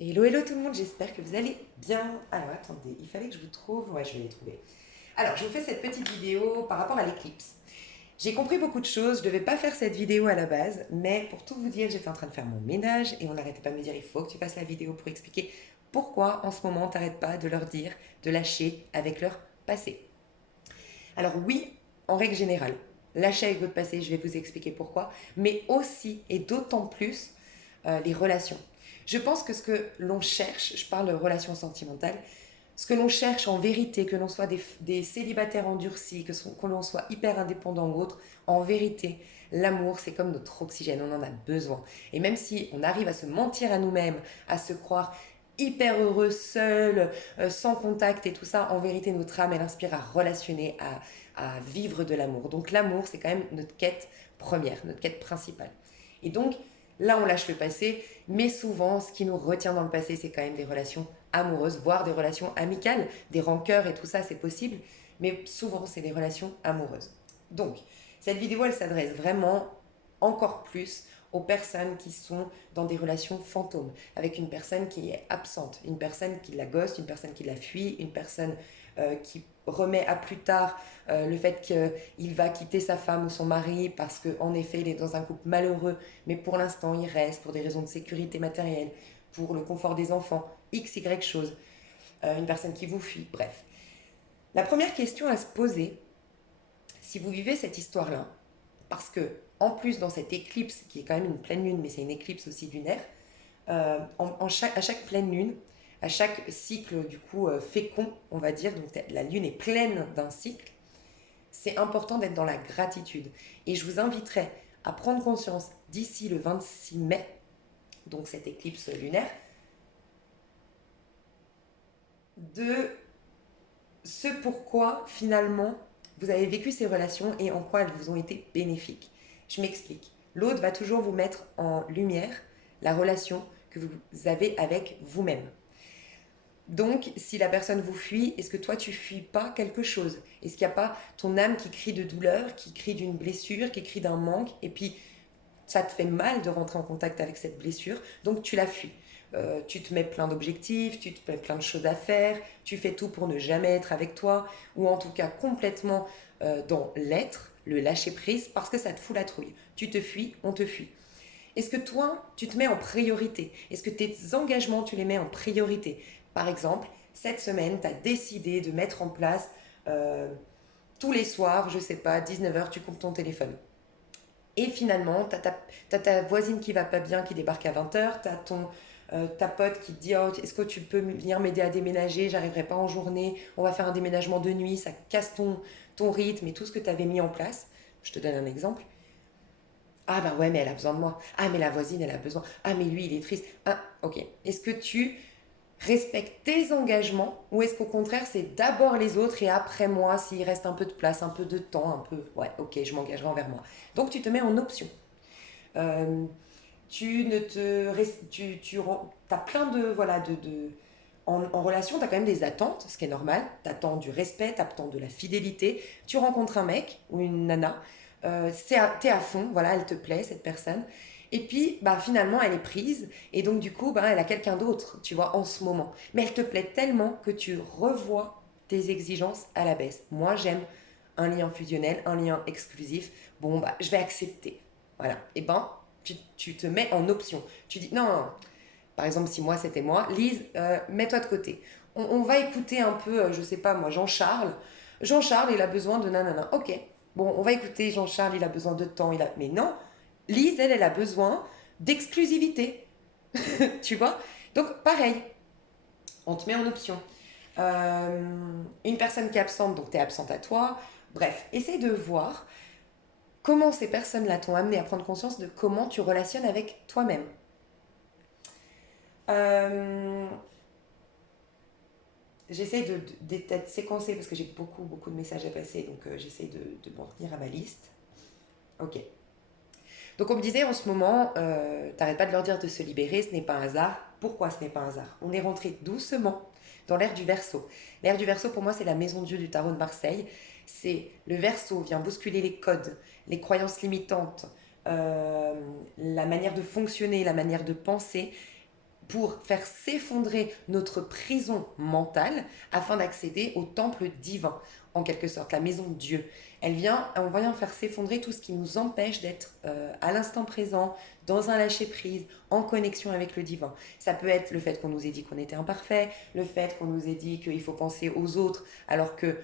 Hello, hello tout le monde, j'espère que vous allez bien. Alors attendez, il fallait que je vous trouve. Ouais, je vais les trouver. Alors, je vous fais cette petite vidéo par rapport à l'éclipse. J'ai compris beaucoup de choses, je ne devais pas faire cette vidéo à la base, mais pour tout vous dire, j'étais en train de faire mon ménage et on n'arrêtait pas de me dire il faut que tu fasses la vidéo pour expliquer pourquoi en ce moment t'arrêtes pas de leur dire de lâcher avec leur passé. Alors oui, en règle générale, lâcher avec votre passé, je vais vous expliquer pourquoi, mais aussi et d'autant plus les relations. Je pense que ce que l'on cherche, je parle de relations sentimentales, ce que l'on cherche en vérité, que l'on soit des célibataires endurcis, que l'on soit hyper indépendant ou autre, en vérité, l'amour, c'est comme notre oxygène, on en a besoin. Et même si on arrive à se mentir à nous-mêmes, à se croire hyper heureux, seul, sans contact et tout ça, en vérité, notre âme, elle inspire à relationner, à vivre de l'amour. Donc l'amour, c'est quand même notre quête première, notre quête principale. Et donc, là, on lâche le passé, mais souvent, ce qui nous retient dans le passé, c'est quand même des relations amoureuses, voire des relations amicales, des rancœurs et tout ça, c'est possible, mais souvent, c'est des relations amoureuses. Donc, cette vidéo, elle s'adresse vraiment encore plus aux personnes qui sont dans des relations fantômes, avec une personne qui est absente, une personne qui la gosse, une personne qui la fuit, une personne qui remet à plus tard le fait qu'il va quitter sa femme ou son mari parce qu'en effet il est dans un couple malheureux, mais pour l'instant il reste pour des raisons de sécurité matérielle, pour le confort des enfants, x, y chose, une personne qui vous fuit, bref. La première question à se poser, si vous vivez cette histoire-là, parce que en plus dans cette éclipse, qui est quand même une pleine lune, mais c'est une éclipse aussi lunaire, à chaque pleine lune, à chaque cycle du coup fécond, on va dire, donc la lune est pleine d'un cycle, c'est important d'être dans la gratitude. Et je vous inviterai à prendre conscience d'ici le 26 mai, donc cette éclipse lunaire, de ce pourquoi finalement vous avez vécu ces relations et en quoi elles vous ont été bénéfiques. Je m'explique. L'autre va toujours vous mettre en lumière la relation que vous avez avec vous-même. Donc, si la personne vous fuit, est-ce que toi tu fuis pas quelque chose? Est-ce qu'il n'y a pas ton âme qui crie de douleur, qui crie d'une blessure, qui crie d'un manque, et puis ça te fait mal de rentrer en contact avec cette blessure, donc tu la fuis. Tu te mets plein d'objectifs, tu te mets plein de choses à faire, tu fais tout pour ne jamais être avec toi, ou en tout cas complètement dans l'être, le lâcher prise, parce que ça te fout la trouille. Tu te fuis, on te fuit. Est-ce que toi, tu te mets en priorité? Est-ce que tes engagements, tu les mets en priorité? Par exemple, cette semaine, tu as décidé de mettre en place tous les soirs, je sais pas, 19h, tu coupes ton téléphone. Et finalement, t'as ta voisine qui va pas bien, qui débarque à 20h, ta pote qui te dit oh, est-ce que tu peux venir m'aider à déménager, j'arriverai pas en journée, on va faire un déménagement de nuit, ça casse ton rythme et tout ce que tu avais mis en place. Je te donne un exemple. Ah bah ouais, mais elle a besoin de moi. Ah mais la voisine, elle a besoin. Ah mais lui, il est triste. Ah, ok. Est-ce que tu respectes tes engagements ou est-ce qu'au contraire, c'est d'abord les autres et après moi, s'il reste un peu de place, un peu de temps, un peu... Ouais, ok, je m'engagerai envers moi. Donc tu te mets en option. Euh, tu ne te... Tu as plein de... Voilà, en relation, tu as quand même des attentes, ce qui est normal. Tu attends du respect, tu attends de la fidélité. Tu rencontres un mec ou une nana, t'es à fond, voilà, elle te plaît, cette personne. Et puis, bah, finalement, elle est prise. Et donc, du coup, bah, elle a quelqu'un d'autre, tu vois, en ce moment. Mais elle te plaît tellement que tu revois tes exigences à la baisse. Moi, j'aime un lien fusionnel, un lien exclusif. Bon, bah, je vais accepter. Voilà. Et ben, tu te mets en option. Tu dis, non, non, par exemple, si moi c'était moi, Lise, mets-toi de côté. On va écouter un peu, je sais pas moi, Jean-Charles. Jean-Charles, il a besoin de nanana. Ok, bon, on va écouter Jean-Charles, il a besoin de temps. Mais non, Lise, elle a besoin d'exclusivité. Tu vois? Donc, pareil, on te met en option. Une personne qui est absente, donc tu es absente à toi. Bref, essaye de voir comment ces personnes-là t'ont amené à prendre conscience de comment tu relationnes avec toi-même. Euh, J'essaie d'être séquencée parce que j'ai beaucoup, beaucoup de messages à passer, donc j'essaie de m'en tenir à ma liste. Ok. Donc on me disait en ce moment, t'arrêtes pas de leur dire de se libérer, ce n'est pas un hasard. Pourquoi ce n'est pas un hasard? On est rentré doucement dans l'ère du Verseau. L'ère du Verseau, pour moi, c'est la maison Dieu du tarot de Marseille. C'est le Verseau vient bousculer les codes, les croyances limitantes, la manière de fonctionner, la manière de penser. pour faire s'effondrer notre prison mentale afin d'accéder au temple divin, en quelque sorte, la maison de Dieu. On vient faire s'effondrer tout ce qui nous empêche d'être à l'instant présent, dans un lâcher-prise, en connexion avec le divin. Ça peut être le fait qu'on nous ait dit qu'on était imparfait, le fait qu'on nous ait dit qu'il faut penser aux autres, alors que,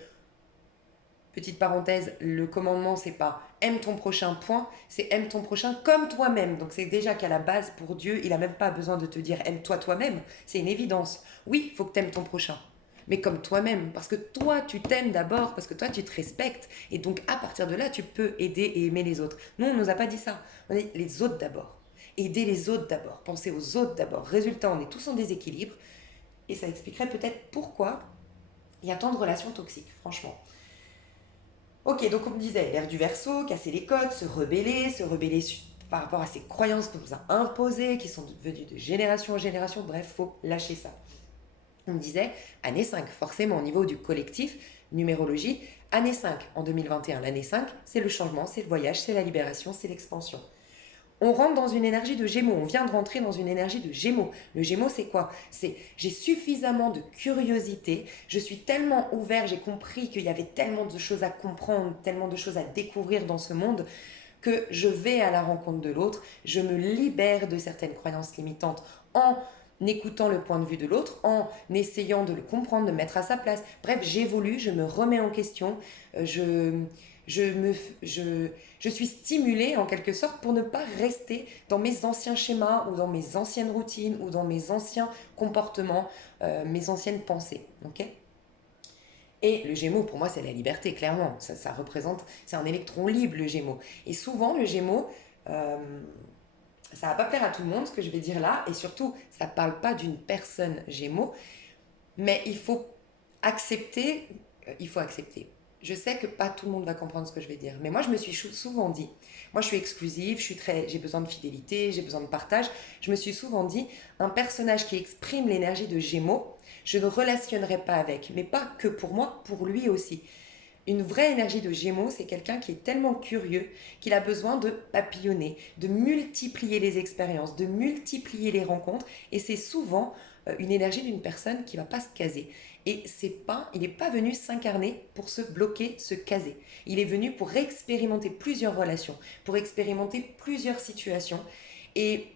petite parenthèse, le commandement, c'est pas aime ton prochain point, c'est aime ton prochain comme toi-même. Donc c'est déjà qu'à la base, pour Dieu, il a même pas besoin de te dire aime-toi toi-même. C'est une évidence. Oui, il faut que tu aimes ton prochain, mais comme toi-même. Parce que toi, tu t'aimes d'abord, parce que toi, tu te respectes. Et donc, à partir de là, tu peux aider et aimer les autres. Nous, on nous a pas dit ça. On a dit les autres d'abord. Aider les autres d'abord. Penser aux autres d'abord. Résultat, on est tous en déséquilibre. Et ça expliquerait peut-être pourquoi il y a tant de relations toxiques, franchement. Ok, donc on me disait, l'ère du Verseau, casser les codes, se rebeller par rapport à ces croyances qu'on nous a imposées, qui sont devenues de génération en génération, bref, faut lâcher ça. On me disait, année 5, forcément au niveau du collectif, numérologie, année 5 en 2021, l'année 5, c'est le changement, c'est le voyage, c'est la libération, c'est l'expansion. On rentre dans une énergie de Gémeaux, on vient de rentrer dans une énergie de Gémeaux. Le Gémeaux, c'est quoi? C'est j'ai suffisamment de curiosité, je suis tellement ouvert, j'ai compris qu'il y avait tellement de choses à comprendre, tellement de choses à découvrir dans ce monde, que je vais à la rencontre de l'autre, je me libère de certaines croyances limitantes en écoutant le point de vue de l'autre, en essayant de le comprendre, de mettre à sa place. Bref, j'évolue, je me remets en question, je, je, me, je suis stimulée en quelque sorte pour ne pas rester dans mes anciens schémas ou dans mes anciennes routines ou dans mes anciens comportements, mes anciennes pensées. Ok. Et le Gémeaux, pour moi, c'est la liberté, clairement. Ça représente, c'est un électron libre, le Gémeaux. Et souvent, le Gémeaux, euh, ça va pas plaire à tout le monde, ce que je vais dire là. Et surtout, ça parle pas d'une personne Gémeaux, mais accepter, il faut accepter. Je sais que pas tout le monde va comprendre ce que je vais dire, mais moi je me suis souvent dit, moi je suis exclusive, j'ai besoin de fidélité, j'ai besoin de partage. Je me suis souvent dit, un personnage qui exprime l'énergie de Gémeaux, je ne relationnerai pas avec, mais pas que pour moi, pour lui aussi. Une vraie énergie de Gémeaux, c'est quelqu'un qui est tellement curieux qu'il a besoin de papillonner, de multiplier les expériences, de multiplier les rencontres. Et c'est souvent une énergie d'une personne qui ne va pas se caser. Et il n'est pas venu s'incarner pour se bloquer, se caser. Il est venu pour expérimenter plusieurs relations, pour expérimenter plusieurs situations. Et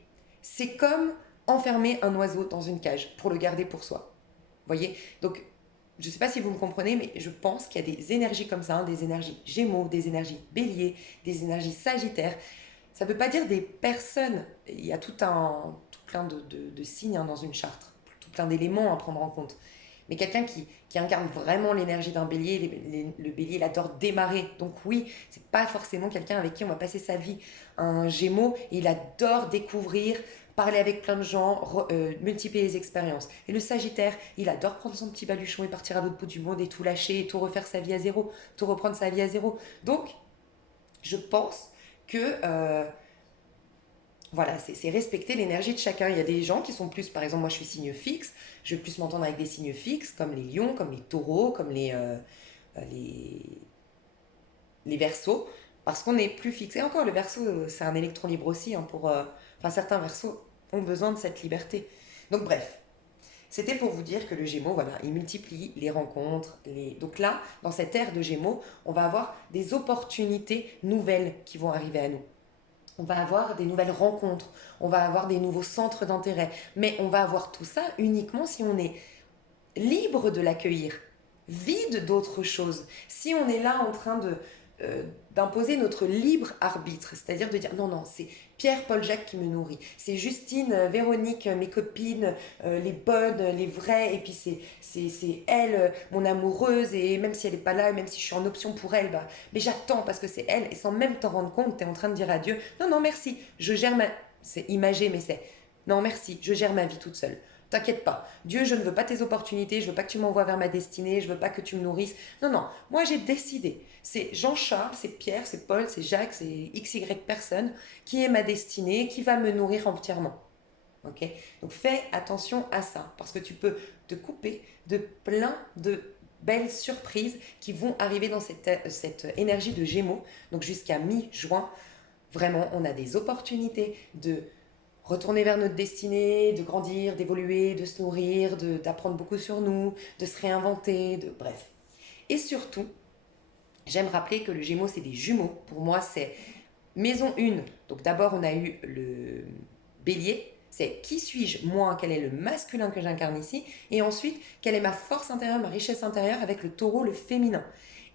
c'est comme enfermer un oiseau dans une cage pour le garder pour soi. Vous voyez? Donc je ne sais pas si vous me comprenez, mais je pense qu'il y a des énergies comme ça, hein, des énergies Gémeaux, des énergies Bélier, des énergies Sagittaires. Ça ne veut pas dire des personnes. Il y a tout plein de signes, hein, dans une charte, tout plein d'éléments à prendre en compte. Mais quelqu'un qui incarne vraiment l'énergie d'un bélier, le bélier, il adore démarrer. Donc oui, c'est pas forcément quelqu'un avec qui on va passer sa vie. Un gémeau, il adore découvrir, parler avec plein de gens, multiplier les expériences. Et le sagittaire, il adore prendre son petit baluchon et partir à l'autre bout du monde et tout lâcher et tout refaire sa vie à zéro, tout reprendre sa vie à zéro. Donc, je pense que voilà, c'est respecter l'énergie de chacun. Il y a des gens qui sont plus, par exemple, moi je suis signe fixe, je vais plus m'entendre avec des signes fixes, comme les lions, comme les taureaux, comme les, les versos, parce qu'on est plus fixé. Encore, le verso, c'est un électron libre aussi, hein, enfin, certains versos ont besoin de cette liberté. Donc, bref, c'était pour vous dire que le Gémeaux, voilà, il multiplie les rencontres. Donc là, dans cette ère de Gémeaux, on va avoir des opportunités nouvelles qui vont arriver à nous. On va avoir des nouvelles rencontres, on va avoir des nouveaux centres d'intérêt, mais on va avoir tout ça uniquement si on est libre de l'accueillir, vide d'autres choses. Si on est là en train d'imposer notre libre arbitre, c'est-à-dire de dire non, non, c'est Pierre, Paul, Jacques qui me nourrit, c'est Justine, Véronique, mes copines, les bonnes, les vraies, et puis c'est elle, mon amoureuse, et même si elle n'est pas là, et même si je suis en option pour elle, bah, mais j'attends parce que c'est elle, et sans même t'en rendre compte, tu es en train de dire à Dieu, non, non, merci, je gère ma... C'est imagé, mais c'est... Non, merci, je gère ma vie toute seule. T'inquiète pas. Dieu, je ne veux pas tes opportunités, je veux pas que tu m'envoies vers ma destinée, je veux pas que tu me nourrisses. Non, non, moi j'ai décidé. C'est Jean-Charles, c'est Pierre, c'est Paul, c'est Jacques, c'est XY personne qui est ma destinée, qui va me nourrir entièrement. Ok. Donc fais attention à ça, parce que tu peux te couper de plein de belles surprises qui vont arriver dans cette énergie de Gémeaux. Donc jusqu'à mi-juin, vraiment, on a des opportunités de retourner vers notre destinée, de grandir, d'évoluer, de se nourrir, d'apprendre beaucoup sur nous, de se réinventer, bref. Et surtout, j'aime rappeler que le Gémeaux, c'est des jumeaux. Pour moi, c'est maison 1. Donc d'abord, on a eu le Bélier. C'est qui suis-je, moi, quel est le masculin que j'incarne ici, et ensuite, quelle est ma force intérieure, ma richesse intérieure avec le taureau, le féminin.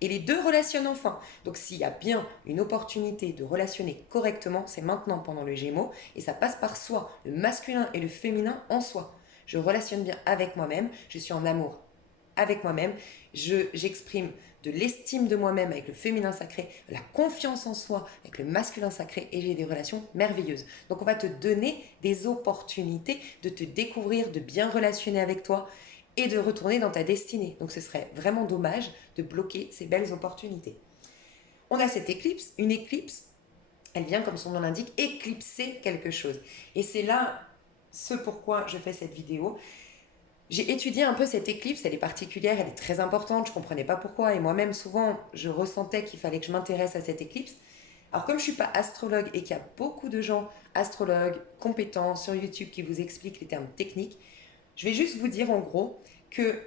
Et les deux relationnent enfin. Donc s'il y a bien une opportunité de relationner correctement, c'est maintenant pendant le Gémeaux, et ça passe par soi, le masculin et le féminin en soi. Je relationne bien avec moi-même, je suis en amour avec moi-même, j'exprime de l'estime de moi-même avec le féminin sacré, la confiance en soi avec le masculin sacré, et j'ai des relations merveilleuses. Donc on va te donner des opportunités de te découvrir, de bien relationner avec toi et de retourner dans ta destinée. Donc ce serait vraiment dommage de bloquer ces belles opportunités. On a cette éclipse, une éclipse, elle vient comme son nom l'indique, éclipser quelque chose. Et c'est là ce pourquoi je fais cette vidéo. J'ai étudié un peu cette éclipse, elle est particulière, elle est très importante, je ne comprenais pas pourquoi, et moi-même souvent je ressentais qu'il fallait que je m'intéresse à cette éclipse. Alors comme je ne suis pas astrologue et qu'il y a beaucoup de gens astrologues compétents sur YouTube qui vous expliquent les termes techniques, je vais juste vous dire en gros que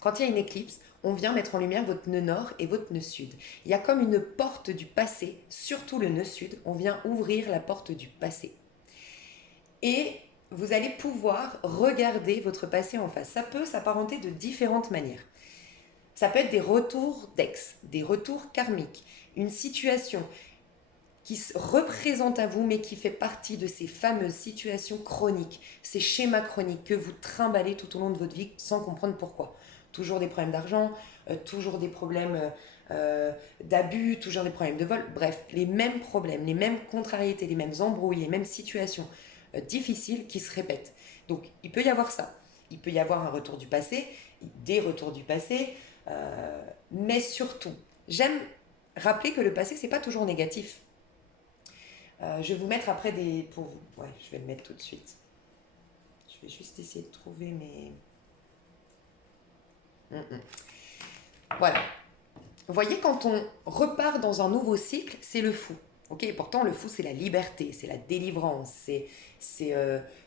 quand il y a une éclipse, on vient mettre en lumière votre nœud nord et votre nœud sud. Il y a comme une porte du passé, surtout le nœud sud, on vient ouvrir la porte du passé. Et vous allez pouvoir regarder votre passé en face. Ça peut s'apparenter de différentes manières. Ça peut être des retours d'ex, des retours karmiques, une situation qui se représente à vous mais qui fait partie de ces fameuses situations chroniques, ces schémas chroniques que vous trimballez tout au long de votre vie sans comprendre pourquoi. Toujours des problèmes d'argent, toujours des problèmes d'abus, toujours des problèmes de vol, bref, les mêmes problèmes, les mêmes contrariétés, les mêmes embrouilles, les mêmes situations difficiles qui se répètent. Donc il peut y avoir ça, il peut y avoir un retour du passé, des retours du passé, mais surtout, j'aime rappeler que le passé, c'est pas toujours négatif. Je vais vous mettre après des... Ouais, je vais le mettre tout de suite. Je vais juste essayer de trouver mes... Voilà. Vous voyez, quand on repart dans un nouveau cycle, c'est le fou. Ok, et pourtant, le fou, c'est la liberté, c'est la délivrance, c'est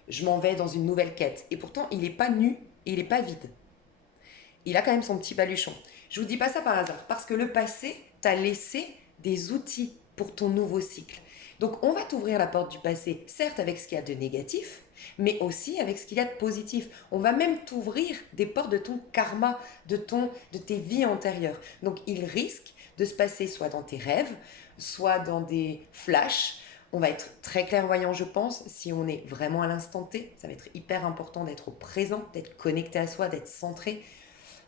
je m'en vais dans une nouvelle quête. Et pourtant, il n'est pas nu et il n'est pas vide. Il a quand même son petit baluchon. Je vous dis pas ça par hasard, parce que le passé t'a laissé des outils pour ton nouveau cycle. Donc, on va t'ouvrir la porte du passé, certes avec ce qu'il y a de négatif, mais aussi avec ce qu'il y a de positif. On va même t'ouvrir des portes de ton karma, de tes vies antérieures. Donc, il risque de se passer soit dans tes rêves, soit dans des flashs. On va être très clairvoyant, je pense, si on est vraiment à l'instant T. Ça va être hyper important d'être au présent, d'être connecté à soi, d'être centré.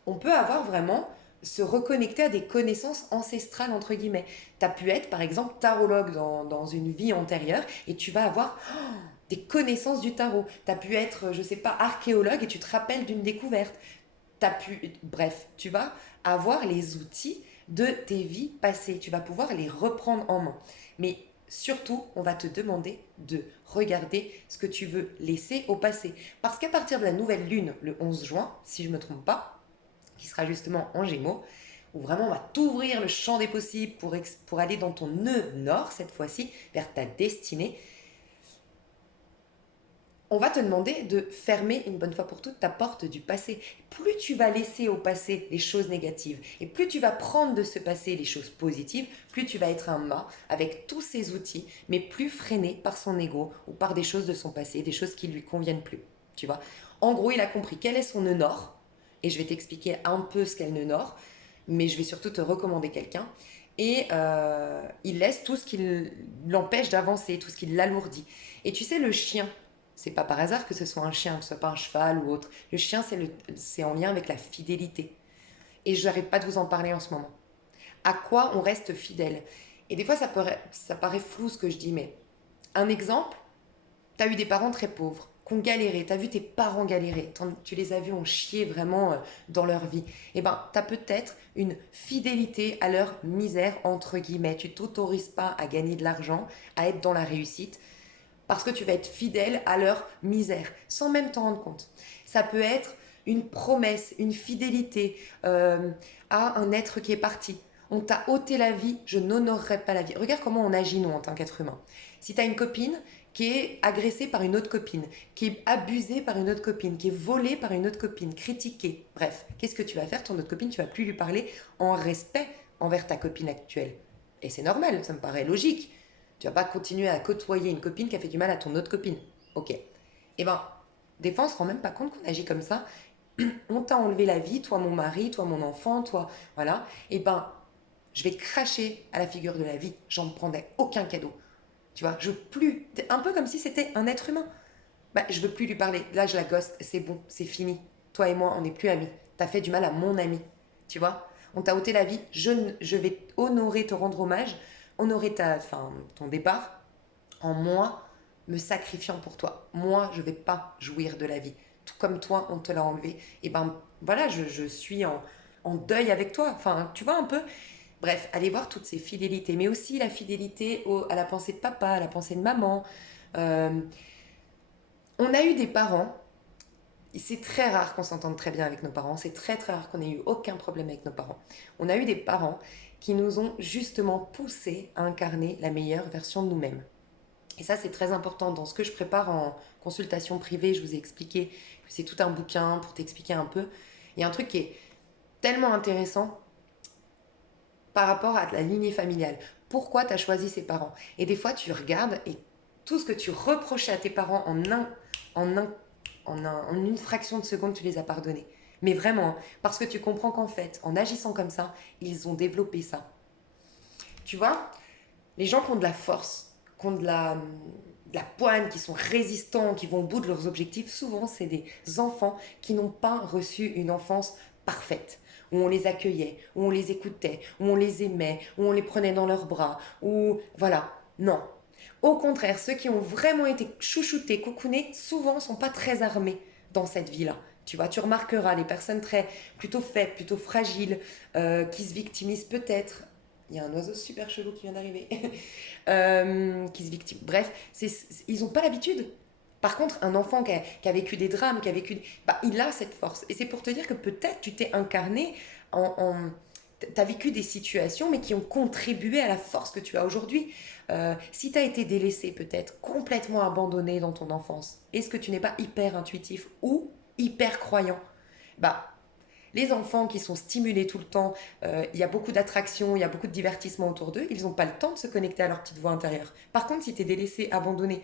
On peut avoir vraiment se reconnecter à des connaissances ancestrales, entre guillemets. Tu as pu être, par exemple, tarologue dans une vie antérieure et tu vas avoir des connaissances du tarot. Tu as pu être, je sais pas, archéologue et tu te rappelles d'une découverte. Bref, tu vas avoir les outils de tes vies passées. Tu vas pouvoir les reprendre en main. Mais surtout, on va te demander de regarder ce que tu veux laisser au passé. Parce qu'à partir de la nouvelle lune, le 11 juin, si je ne me trompe pas, qui sera justement en Gémeaux, où vraiment on va t'ouvrir le champ des possibles pour aller dans ton nœud nord, cette fois-ci, vers ta destinée. On va te demander de fermer une bonne fois pour toutes ta porte du passé. Plus tu vas laisser au passé les choses négatives et plus tu vas prendre de ce passé les choses positives, plus tu vas être un mât avec tous ses outils, mais plus freiné par son ego ou par des choses de son passé, des choses qui lui conviennent plus. Tu vois. En gros, il a compris quel est son nœud nord. Et je vais t'expliquer un peu ce qu'est le nœud nord, mais je vais surtout te recommander quelqu'un. Et il laisse tout ce qui l'empêche d'avancer, tout ce qui l'alourdit. Et tu sais, le chien, c'est pas par hasard que ce soit un chien, que ce soit pas un cheval ou autre. Le chien, c'est en lien avec la fidélité. Et je n'arrête pas de vous en parler en ce moment. À quoi on reste fidèle? Et des fois, ça paraît flou ce que je dis, mais un exemple, tu as eu des parents très pauvres qui ont galéré, tu as vu tes parents galérer, tu les as vus en chier vraiment dans leur vie. Eh bien, tu as peut-être une fidélité à leur misère, entre guillemets. Tu t'autorises pas à gagner de l'argent, à être dans la réussite, parce que tu vas être fidèle à leur misère, sans même t'en rendre compte. Ça peut être une promesse, une fidélité à un être qui est parti. On t'a ôté la vie, je n'honorerai pas la vie. Regarde comment on agit, nous, en tant qu'être humain. Si tu as une copine qui est agressé par une autre copine, qui est abusé par une autre copine, qui est volé par une autre copine, critiqué. Bref, qu'est-ce que tu vas faire? Ton autre copine, tu vas plus lui parler en respect envers ta copine actuelle. Et c'est normal, ça me paraît logique. Tu vas pas continuer à côtoyer une copine qui a fait du mal à ton autre copine. Ok. Eh ben, des fois, on se rend même pas compte qu'on agit comme ça. On t'a enlevé la vie, toi mon mari, toi mon enfant, toi, voilà. Eh ben, je vais cracher à la figure de la vie. J'en ne prendrai aucun cadeau. Tu vois, je veux plus. Un peu comme si c'était un être humain. Bah, je veux plus lui parler. Là, je la ghost. C'est bon, c'est fini. Toi et moi, on n'est plus amis. T'as fait du mal à mon ami. Tu vois, on t'a ôté la vie. Je vais honorer, te rendre hommage, honorer ton départ en moi me sacrifiant pour toi. Moi, je vais pas jouir de la vie. Tout comme toi, on te l'a enlevé. Et ben voilà, je suis en deuil avec toi. Enfin, tu vois un peu. Bref, allez voir toutes ces fidélités, mais aussi la fidélité à la pensée de papa, à la pensée de maman. Euh, on a eu des parents, c'est très rare qu'on s'entende très bien avec nos parents, c'est très très rare qu'on ait eu aucun problème avec nos parents. On a eu des parents qui nous ont justement poussés à incarner la meilleure version de nous-mêmes. Et ça, c'est très important. Dans ce que je prépare en consultation privée, je vous ai expliqué que c'est tout un bouquin pour t'expliquer un peu. Il y a un truc qui est tellement intéressant par rapport à la lignée familiale. Pourquoi tu as choisi ces parents? Et des fois, tu regardes et tout ce que tu reprochais à tes parents en une fraction de seconde, tu les as pardonnés. Mais vraiment, parce que tu comprends qu'en fait, en agissant comme ça, ils ont développé ça. Tu vois, les gens qui ont de la force, qui ont de la poigne, qui sont résistants, qui vont au bout de leurs objectifs, souvent, c'est des enfants qui n'ont pas reçu une enfance parfaite, où on les accueillait, où on les écoutait, où on les aimait, où on les prenait dans leurs bras, où... Voilà, non. Au contraire, ceux qui ont vraiment été chouchoutés, coucounés, souvent ne sont pas très armés dans cette vie-là. Tu vois, tu remarqueras les personnes plutôt faibles, plutôt fragiles, qui se victimisent peut-être. Il y a un oiseau super chelou qui vient d'arriver. Qui se victime. Bref, ils n'ont pas l'habitude. Par contre, un enfant qui a vécu des drames, qui a vécu, bah, il a cette force. Et c'est pour te dire que peut-être tu t'es incarné tu as vécu des situations, mais qui ont contribué à la force que tu as aujourd'hui. Si tu as été délaissé, peut-être complètement abandonné dans ton enfance, est-ce que tu n'es pas hyper intuitif ou hyper croyant? Bah, les enfants qui sont stimulés tout le temps, il y a beaucoup d'attractions, il y a beaucoup de divertissements autour d'eux, ils n'ont pas le temps de se connecter à leur petite voix intérieure. Par contre, si tu es délaissé, abandonné,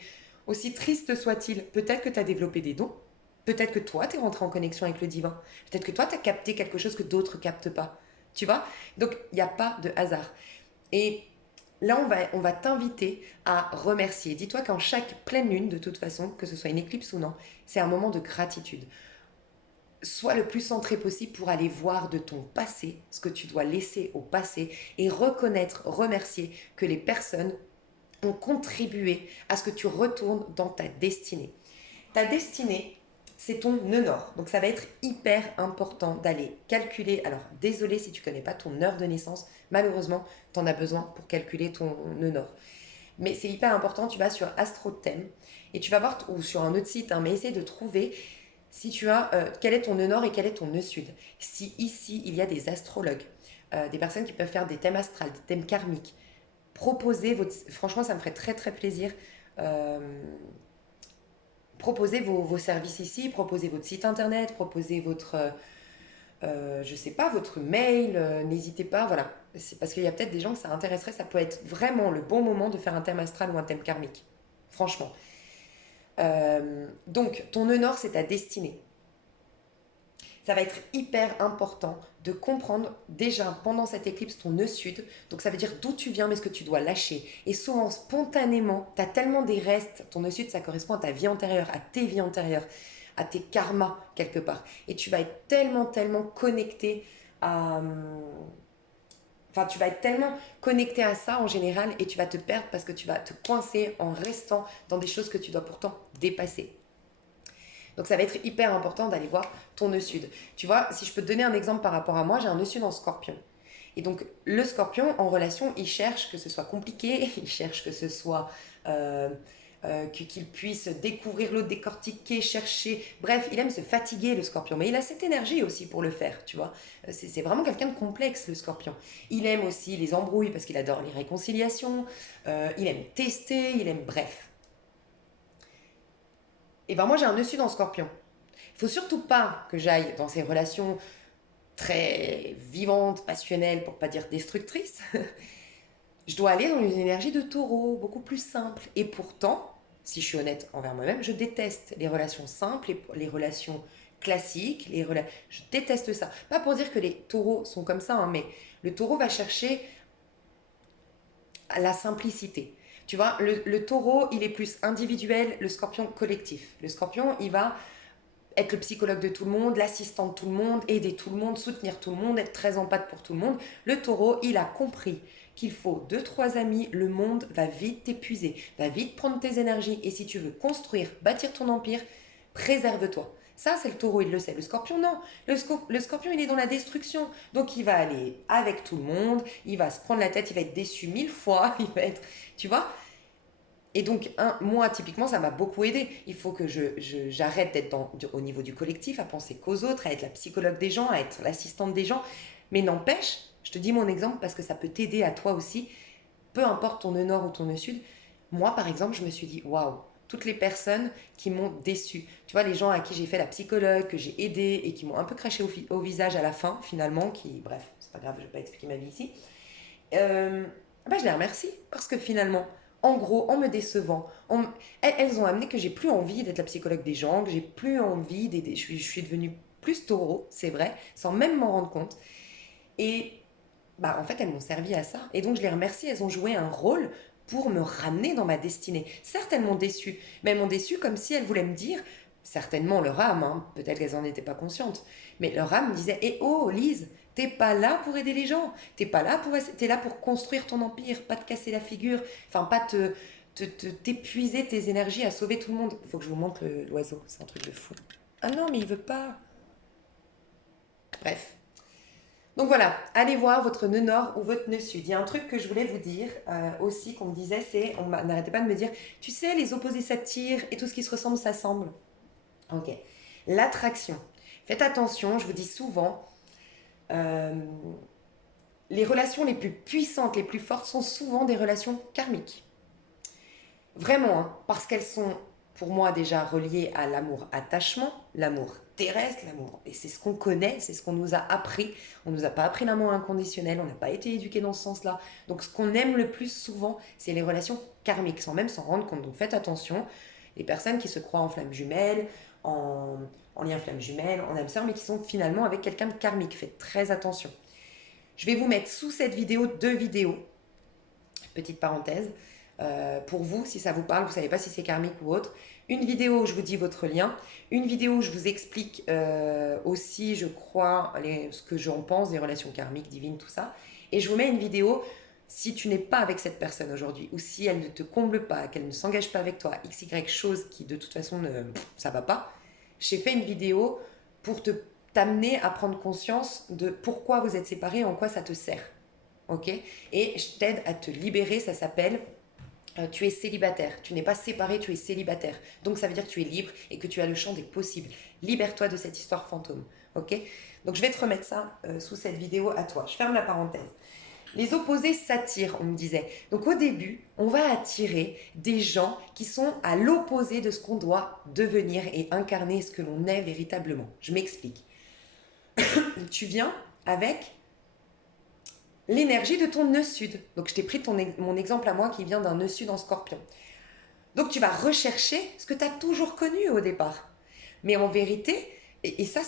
aussi triste soit-il, peut-être que tu as développé des dons, peut-être que toi, tu es rentré en connexion avec le divin, peut-être que toi, tu as capté quelque chose que d'autres captent pas. Tu vois? Donc, il n'y a pas de hasard. Et là, on va t'inviter à remercier. Dis-toi qu'en chaque pleine lune, de toute façon, que ce soit une éclipse ou non, c'est un moment de gratitude. Sois le plus centré possible pour aller voir de ton passé ce que tu dois laisser au passé et reconnaître, remercier que les personnes ont contribué à ce que tu retournes dans ta destinée. Ta destinée, c'est ton nœud nord. Donc ça va être hyper important d'aller calculer. Alors désolé si tu ne connais pas ton heure de naissance, malheureusement, tu en as besoin pour calculer ton nœud nord. Mais c'est hyper important, tu vas sur AstroThem et tu vas voir, ou sur un autre site, hein, mais essaie de trouver si tu as quel est ton nœud nord et quel est ton nœud sud. Si ici il y a des astrologues, des personnes qui peuvent faire des thèmes astrales, des thèmes karmiques, proposez votre... Franchement, ça me ferait très très plaisir. Euh, Proposez vos services ici, proposez votre site internet, proposez votre, je sais pas, votre mail, n'hésitez pas, voilà. C'est parce qu'il y a peut-être des gens que ça intéresserait, ça peut être vraiment le bon moment de faire un thème astral ou un thème karmique. Franchement. Donc, ton nœud nord, c'est ta destinée. Ça va être hyper important de comprendre déjà pendant cette éclipse ton nœud sud. Donc ça veut dire d'où tu viens, mais ce que tu dois lâcher. Et souvent, spontanément, tu as tellement des restes. Ton nœud sud, ça correspond à ta vie antérieure, à tes vies antérieures, à tes karmas quelque part. Et tu vas être tellement, tellement connecté à... Enfin, tu vas être tellement connecté à ça en général et tu vas te perdre parce que tu vas te coincer en restant dans des choses que tu dois pourtant dépasser. Donc ça va être hyper important d'aller voir ton nœud sud. Tu vois, si je peux te donner un exemple par rapport à moi, j'ai un nœud sud en scorpion. Et donc le scorpion en relation, il cherche que ce soit compliqué, il cherche que ce soit... qu'il puisse découvrir l'autre, décortiquer, chercher. Bref, il aime se fatiguer, le scorpion. Mais il a cette énergie aussi pour le faire, tu vois. C'est vraiment quelqu'un de complexe, le scorpion. Il aime aussi les embrouilles parce qu'il adore les réconciliations. Il aime tester, il aime... Bref. Et ben moi j'ai un nœud sud en scorpion. Il faut surtout pas que j'aille dans ces relations très vivantes, passionnelles, pour pas dire destructrices. Je dois aller dans une énergie de taureau, beaucoup plus simple. Et pourtant, si je suis honnête envers moi-même, je déteste les relations simples, les relations classiques, je déteste ça. Pas pour dire que les taureaux sont comme ça, hein, mais le taureau va chercher la simplicité. Tu vois, le taureau, il est plus individuel, le scorpion collectif. Le scorpion, il va être le psychologue de tout le monde, l'assistant de tout le monde, aider tout le monde, soutenir tout le monde, être très empathe pour tout le monde. Le taureau, il a compris qu'il faut deux, trois amis, le monde va vite t'épuiser, va vite prendre tes énergies. Et si tu veux construire, bâtir ton empire, préserve-toi. Ça, c'est le taureau, il le sait. Le scorpion, non. Le scorpion, il est dans la destruction. Donc, il va aller avec tout le monde, il va se prendre la tête, il va être déçu 1000 fois, il va être... Tu vois. Et donc, moi, typiquement, ça m'a beaucoup aidé. Il faut que j'arrête d'être au niveau du collectif, à penser qu'aux autres, à être la psychologue des gens, à être l'assistante des gens. Mais n'empêche, je te dis mon exemple parce que ça peut t'aider à toi aussi, peu importe ton nœud nord ou ton nœud sud. Moi, par exemple, je me suis dit, waouh, toutes les personnes qui m'ont déçue. Tu vois, les gens à qui j'ai fait la psychologue, que j'ai aidé et qui m'ont un peu craché au visage à la fin, finalement, bref, c'est pas grave, je vais pas expliquer ma vie ici. Je les remercie parce que finalement, en gros, en me décevant, elles ont amené que j'ai plus envie d'être la psychologue des gens, que j'ai plus envie d'aider. Je suis devenue plus taureau, c'est vrai, sans même m'en rendre compte. Et bah, en fait, elles m'ont servi à ça. Et donc, je les remercie, elles ont joué un rôle pour me ramener dans ma destinée. Certes, elles m'ont déçue, mais elles m'ont déçue comme si elles voulaient me dire, certainement leur âme, hein, peut-être qu'elles n'en étaient pas conscientes, mais leur âme me disait, eh oh, Lise, t'es pas là pour aider les gens, t'es là pour construire ton empire, pas te casser la figure, enfin, pas t'épuiser tes énergies à sauver tout le monde. Il faut que je vous montre l'oiseau, c'est un truc de fou. Ah non, mais il veut pas. Bref. Donc voilà, allez voir votre nœud nord ou votre nœud sud. Il y a un truc que je voulais vous dire aussi, qu'on me disait, on n'arrêtait pas de me dire, tu sais, les opposés s'attirent et tout ce qui se ressemble s'assemble. Ok. L'attraction. Faites attention, je vous dis souvent, euh, les relations les plus puissantes, les plus fortes sont souvent des relations karmiques. Vraiment, hein, parce qu'elles sont pour moi déjà reliées à l'amour attachement, l'amour terrestre, l'amour. Et c'est ce qu'on connaît, c'est ce qu'on nous a appris. On ne nous a pas appris l'amour inconditionnel, on n'a pas été éduqué dans ce sens-là. Donc ce qu'on aime le plus souvent, c'est les relations karmiques, sans même s'en rendre compte. Donc faites attention, les personnes qui se croient en flamme jumelle, en, en lien flamme jumelle, en âme sœur, mais qui sont finalement avec quelqu'un de karmique. Faites très attention. Je vais vous mettre sous cette vidéo 2 vidéos, petite parenthèse, pour vous, si ça vous parle, vous ne savez pas si c'est karmique ou autre. Une vidéo où je vous dis votre lien, une vidéo où je vous explique aussi, je crois, ce que j'en pense des relations karmiques, divines, tout ça. Et je vous mets une vidéo si tu n'es pas avec cette personne aujourd'hui, ou si elle ne te comble pas, qu'elle ne s'engage pas avec toi, x, y chose qui de toute façon, ça va pas. J'ai fait une vidéo pour t'amener à prendre conscience de pourquoi vous êtes séparés et en quoi ça te sert. Ok. Et je t'aide à te libérer, ça s'appelle tu es célibataire, tu n'es pas séparé, tu es célibataire. Donc ça veut dire que tu es libre et que tu as le champ des possibles. Libère-toi de cette histoire fantôme. Ok. Donc je vais te remettre ça sous cette vidéo à toi. Je ferme la parenthèse. Les opposés s'attirent, on me disait. Donc au début, on va attirer des gens qui sont à l'opposé de ce qu'on doit devenir et incarner ce que l'on est véritablement. Je m'explique. Tu viens avec l'énergie de ton nœud sud. Donc je t'ai pris mon exemple à moi qui vient d'un nœud sud en scorpion. Donc tu vas rechercher ce que tu as toujours connu au départ. Mais en vérité, et ça,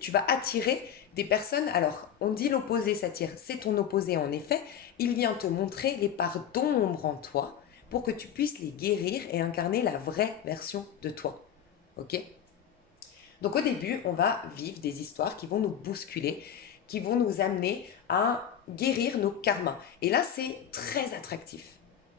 tu vas attirer des personnes. Alors, on dit l'opposé s'attire. C'est ton opposé en effet. Il vient te montrer les parts d'ombre en toi pour que tu puisses les guérir et incarner la vraie version de toi. Ok. Donc au début, on va vivre des histoires qui vont nous bousculer, qui vont nous amener à guérir nos karmas. Et là, c'est très attractif.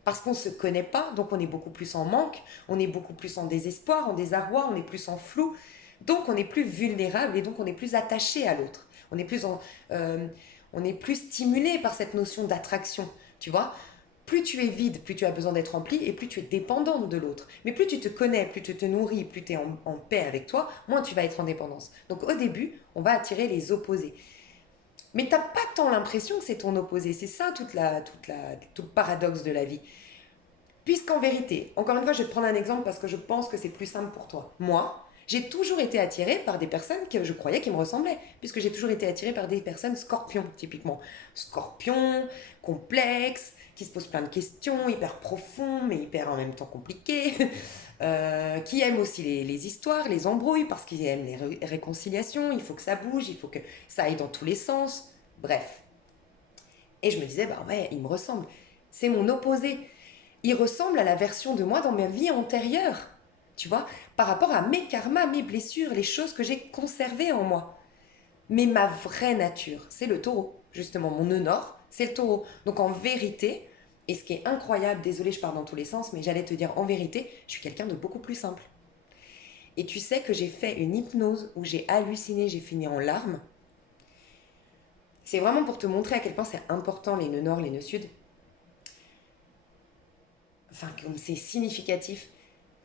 Parce qu'on ne se connaît pas, donc on est beaucoup plus en manque, on est beaucoup plus en désespoir, en désarroi, on est plus en flou. Donc on est plus vulnérable et donc on est plus attaché à l'autre. On est plus stimulé par cette notion d'attraction, tu vois. Plus tu es vide, plus tu as besoin d'être rempli et plus tu es dépendante de l'autre. Mais plus tu te connais, plus tu te nourris, plus tu es en paix avec toi, moins tu vas être en dépendance. Donc au début, on va attirer les opposés. Mais tu n'as pas tant l'impression que c'est ton opposé. C'est ça tout le paradoxe de la vie. Puisqu'en vérité, encore une fois, je vais te prendre un exemple parce que je pense que c'est plus simple pour toi. Moi, j'ai toujours été attirée par des personnes que je croyais qui me ressemblaient, puisque j'ai toujours été attirée par des personnes scorpions, typiquement. Scorpions, complexes, qui se posent plein de questions, hyper profonds, mais hyper en même temps compliqués, qui aiment aussi les histoires, les embrouilles, parce qu'ils aiment les réconciliations, il faut que ça bouge, il faut que ça aille dans tous les sens. Bref. Et je me disais, bah ouais, il me ressemble. C'est mon opposé. Il ressemble à la version de moi dans ma vie antérieure, tu vois, par rapport à mes karmas, mes blessures, les choses que j'ai conservées en moi. Mais ma vraie nature, c'est le taureau, justement, mon nœud nord, c'est le taureau. Donc en vérité, et ce qui est incroyable, désolé, je pars dans tous les sens, mais j'allais te dire en vérité, je suis quelqu'un de beaucoup plus simple. Et tu sais que j'ai fait une hypnose où j'ai halluciné, j'ai fini en larmes. C'est vraiment pour te montrer à quel point c'est important les nœuds nord, les nœuds sud. Enfin, comme c'est significatif.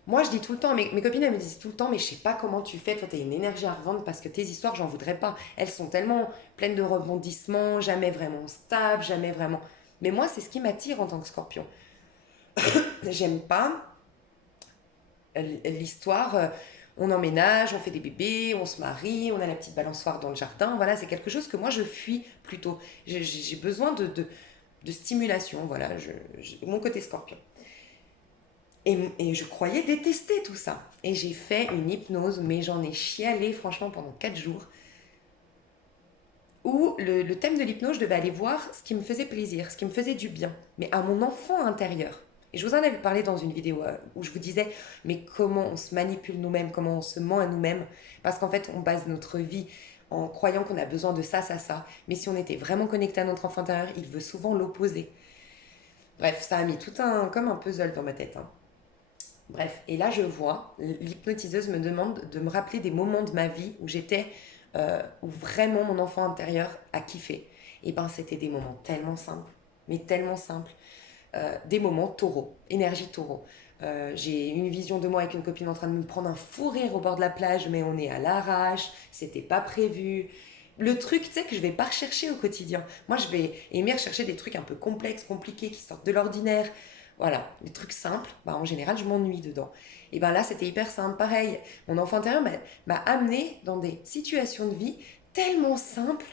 Moi, je dis tout le temps, mes copines, elles me disent tout le temps, mais je sais pas comment tu fais, toi, t'as une énergie à revendre parce que tes histoires, j'en voudrais pas. Elles sont tellement pleines de rebondissements, jamais vraiment stables, jamais vraiment. Mais moi, c'est ce qui m'attire en tant que scorpion. J'aime pas l'histoire, on emménage, on fait des bébés, on se marie, on a la petite balançoire dans le jardin. Voilà, c'est quelque chose que moi, je fuis plutôt. J'ai besoin de stimulation, voilà, mon côté scorpion. Et je croyais détester tout ça. Et j'ai fait une hypnose, mais j'en ai chialé franchement pendant 4 jours, où le thème de l'hypnose, je devais aller voir ce qui me faisait plaisir, ce qui me faisait du bien, mais à mon enfant intérieur. Et je vous en avais parlé dans une vidéo où je vous disais, mais comment on se manipule nous-mêmes, comment on se ment à nous-mêmes, parce qu'en fait, on base notre vie en croyant qu'on a besoin de ça, ça, ça. Mais si on était vraiment connecté à notre enfant intérieur, il veut souvent l'opposer. Bref, ça a mis tout un, comme un puzzle dans ma tête, hein. Bref, et là je vois, l'hypnotiseuse me demande de me rappeler des moments de ma vie où j'étais, où vraiment mon enfant intérieur a kiffé. Et ben c'était des moments tellement simples, mais tellement simples. Des moments taureau, énergie taureau. J'ai une vision de moi avec une copine en train de me prendre un fou rire au bord de la plage, mais on est à l'arrache, c'était pas prévu. Le truc, tu sais, que je vais pas rechercher au quotidien. Moi, je vais aimer rechercher des trucs un peu complexes, compliqués, qui sortent de l'ordinaire. Voilà, les trucs simples, bah, en général, je m'ennuie dedans. Et ben là, c'était hyper simple. Pareil, mon enfant intérieur m'a amené dans des situations de vie tellement simples.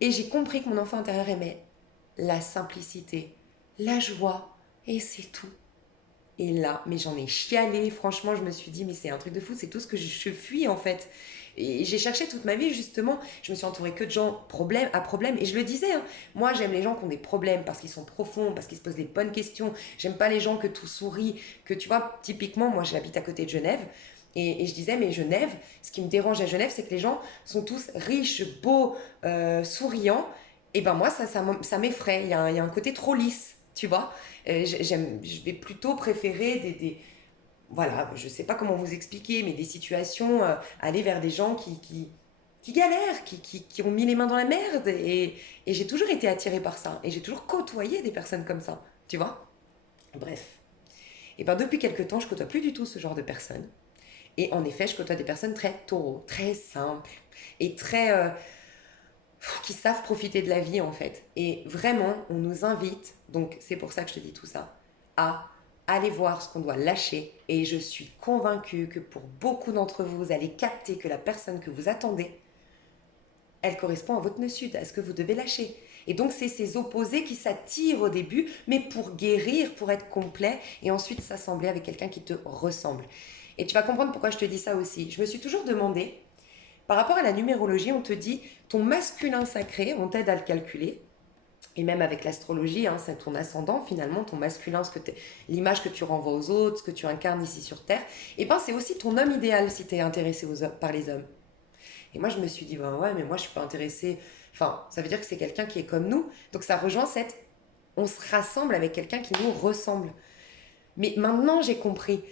Et j'ai compris que mon enfant intérieur aimait la simplicité, la joie, et c'est tout. Et là, mais j'en ai chialé, franchement, je me suis dit, mais c'est un truc de fou, c'est tout ce que je fuis en fait. Et j'ai cherché toute ma vie, justement, je me suis entourée que de gens à problème, et je le disais, hein, moi j'aime les gens qui ont des problèmes parce qu'ils sont profonds, parce qu'ils se posent des bonnes questions, j'aime pas les gens que tout sourit, que tu vois, typiquement, moi j'habite à côté de Genève, et je disais, mais Genève, ce qui me dérange à Genève, c'est que les gens sont tous riches, beaux, souriants, et ben moi ça m'effraie, il y a un côté trop lisse, tu vois. Je vais plutôt préférer voilà, je sais pas comment vous expliquer, mais des situations, aller vers des gens qui galèrent, qui ont mis les mains dans la merde. Et j'ai toujours été attirée par ça. Et j'ai toujours côtoyé des personnes comme ça, tu vois. Bref. Et ben depuis quelques temps, je côtoie plus du tout ce genre de personnes. Et en effet, je côtoie des personnes très taureaux, très simples et très qui savent profiter de la vie en fait. Et vraiment, on nous invite, donc c'est pour ça que je te dis tout ça, à aller voir ce qu'on doit lâcher. Et je suis convaincue que pour beaucoup d'entre vous, vous allez capter que la personne que vous attendez, elle correspond à votre nœud sud, à ce que vous devez lâcher. Et donc c'est ces opposés qui s'attirent au début, mais pour guérir, pour être complet, et ensuite s'assembler avec quelqu'un qui te ressemble. Et tu vas comprendre pourquoi je te dis ça aussi. Je me suis toujours demandé, par rapport à la numérologie, on te dit ton masculin sacré, on t'aide à le calculer. Et même avec l'astrologie, hein, c'est ton ascendant finalement, ton masculin, l'image que tu renvoies aux autres, ce que tu incarnes ici sur Terre. Et ben c'est aussi ton homme idéal si tu es intéressé par les hommes. Et moi je me suis dit, ben ouais, mais moi je suis pas intéressée. Enfin, ça veut dire que c'est quelqu'un qui est comme nous. Donc ça rejoint on se rassemble avec quelqu'un qui nous ressemble. Mais maintenant j'ai compris,